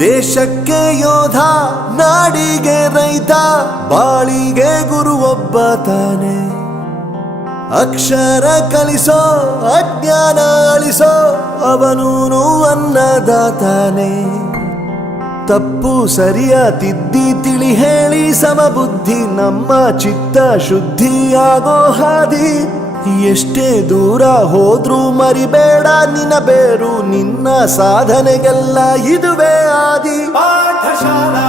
ದೇಶಕ್ಕೆ ಯೋಧ, ನಾಡಿಗೆ ರೈತ, ಬಾಳಿಗೆ ಗುರು ಒಬ್ಬ ತಾನೆ. ಅಕ್ಷರ ಕಲಿಸೋ, ಅಜ್ಞಾನ ಅಳಿಸೋ, ಅವನೂನು ಅನ್ನದಾತಾನೆ. ತಪ್ಪು ಸರಿಯ ತಿದ್ದಿ ತಿಳಿ ಹೇಳಿ ಸಮಬುದ್ಧಿ ನಮ್ಮ ಚಿತ್ತ ಶುದ್ಧಿಯಾಗೋ ಹಾದಿ. ಎಷ್ಟೇ ದೂರ ಹೋದ್ರೂ ಮರಿಬೇಡ ನಿನ್ನ ಬೇರು, ನಿನ್ನ ಸಾಧನೆಗೆಲ್ಲ ಇದುವೇ ಆದಿ. ಪಾಠಶಾಲಾ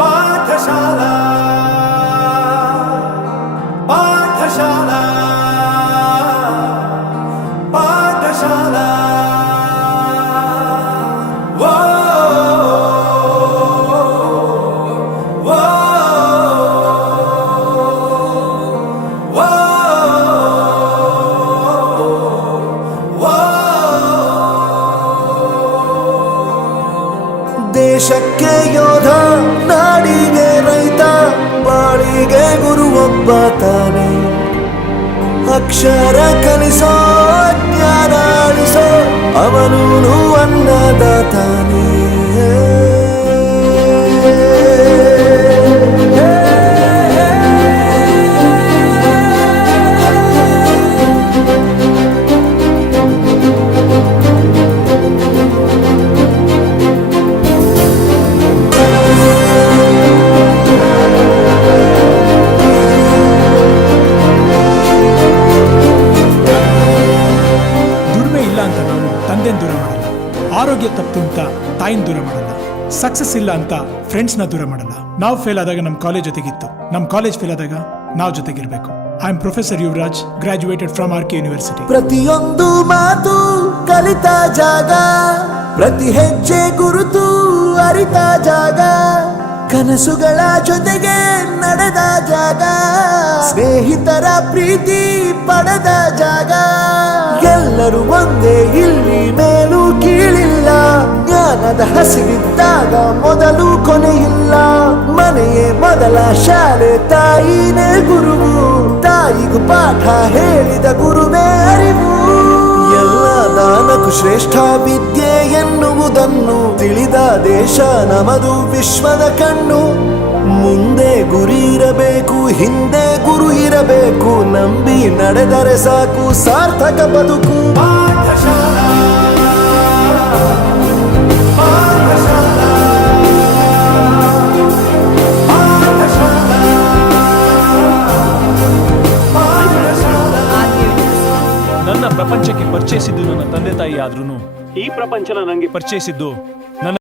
ಪಾಠಶಾಲಾ ಪಾಠಶಾಲಾ ಪಾಠಶಾಲಾ. ದೇಶಕ್ಕೆ ಯೋಧ, ನಾಡಿಗೆ ರೈತ, ಬಾಳಿಗೆ ಗುರು ಒಬ್ಬ ತಾನೆ. ಅಕ್ಷರ ಕಲಿಸೋ, ಜ್ಞಾನ ಅಳಿಸೋ, ಅವನೂನು ಅನ್ನದಾತಾನೆ. ತಂದೆನ ದೂರ ಮಾಡಲ್ಲ, ಆರೋಗ್ಯ ತಪ್ಪು ಅಂತ ತಾಯಿನ ದೂರ ಮಾಡಲ್ಲ, ಸಕ್ಸಸ್ ಇಲ್ಲ ಅಂತ ಫ್ರೆಂಡ್ಸ್ನ ದೂರ ಮಾಡಲ್ಲ. ನಾವು ಫೇಲ್ ಆದಾಗ ನಮ್ಮ ಕಾಲೇಜ್ ಜೊತೆಗಿತ್ತು, ನಮ್ಮ ಕಾಲೇಜ್ ಫೇಲ್ ಆದಾಗ ನಾವು ಜೊತೆಗಿರ್ಬೇಕು. I am professor Yuvaraj, graduated from R K university. ಪ್ರತಿಯೊಂದು ಮಾತು ಕಲಿತ ಜಾಗ, ಪ್ರತಿ ಹೆಜ್ಜೆ ಗುರುತು ಅರಿತ ಜಾಗ, ಕನಸುಗಳ ಜೊತೆಗೆ ನಡೆದ ಜಾಗ, ಸ್ನೇಹಿತರ ಪ್ರೀತಿ ಪಡೆದ ಜಾಗ. ಎಲ್ಲರೂ ಒಂದೇ, ಇಲ್ಲಿ ಮೇಲೂ ಕೀಳಿಲ್ಲ, ಜ್ಞಾನದ ಹಸಿವಿದ್ದಾಗ ಮೊದಲು ಕೊನೆಯಿಲ್ಲ. ಮನೆಯೇ ಮೊದಲ ಶಾಲೆ, ತಾಯಿನೇ ಗುರುವು, ತಾಯಿಗೂ ಪಾಠ ಹೇಳಿದ ಗುರುವೇ ಅರಿವು. ಎಲ್ಲ ದಾನಕ್ಕೂ ಶ್ರೇಷ್ಠ ವಿದ್ಯೆ ಎನ್ನುವುದನ್ನು ತಿಳಿದ ದೇಶ ನಮದು, ವಿಶ್ವದ ಕಣ್ಣು. ಮುಂದೆ ಗುರಿ ಇರಬೇಕು, ಹಿಂದೆ ಗುರು ಇರಬೇಕು, ನಂಬಿ ನಡೆದರೆ ಸಾಕು ಸಾರ್ಥಕ ಬದುಕು. ಪಾಠಶಾಲಾ ಪಾಠಶಾಲಾ ಪಾಠಶಾಲಾ ಪಾಠಶಾಲಾ. ನನ್ನ ಪ್ರಪಂಚಕ್ಕೆ ಪರಿಚಯಿಸಿದ್ದು ನನ್ನ ತಂದೆ ತಾಯಿ ಆದ್ರೂ ಈ ಪ್ರಪಂಚನ ನನಗೆ ಪರಿಚಯಿಸಿದ್ದು ನನ್ನ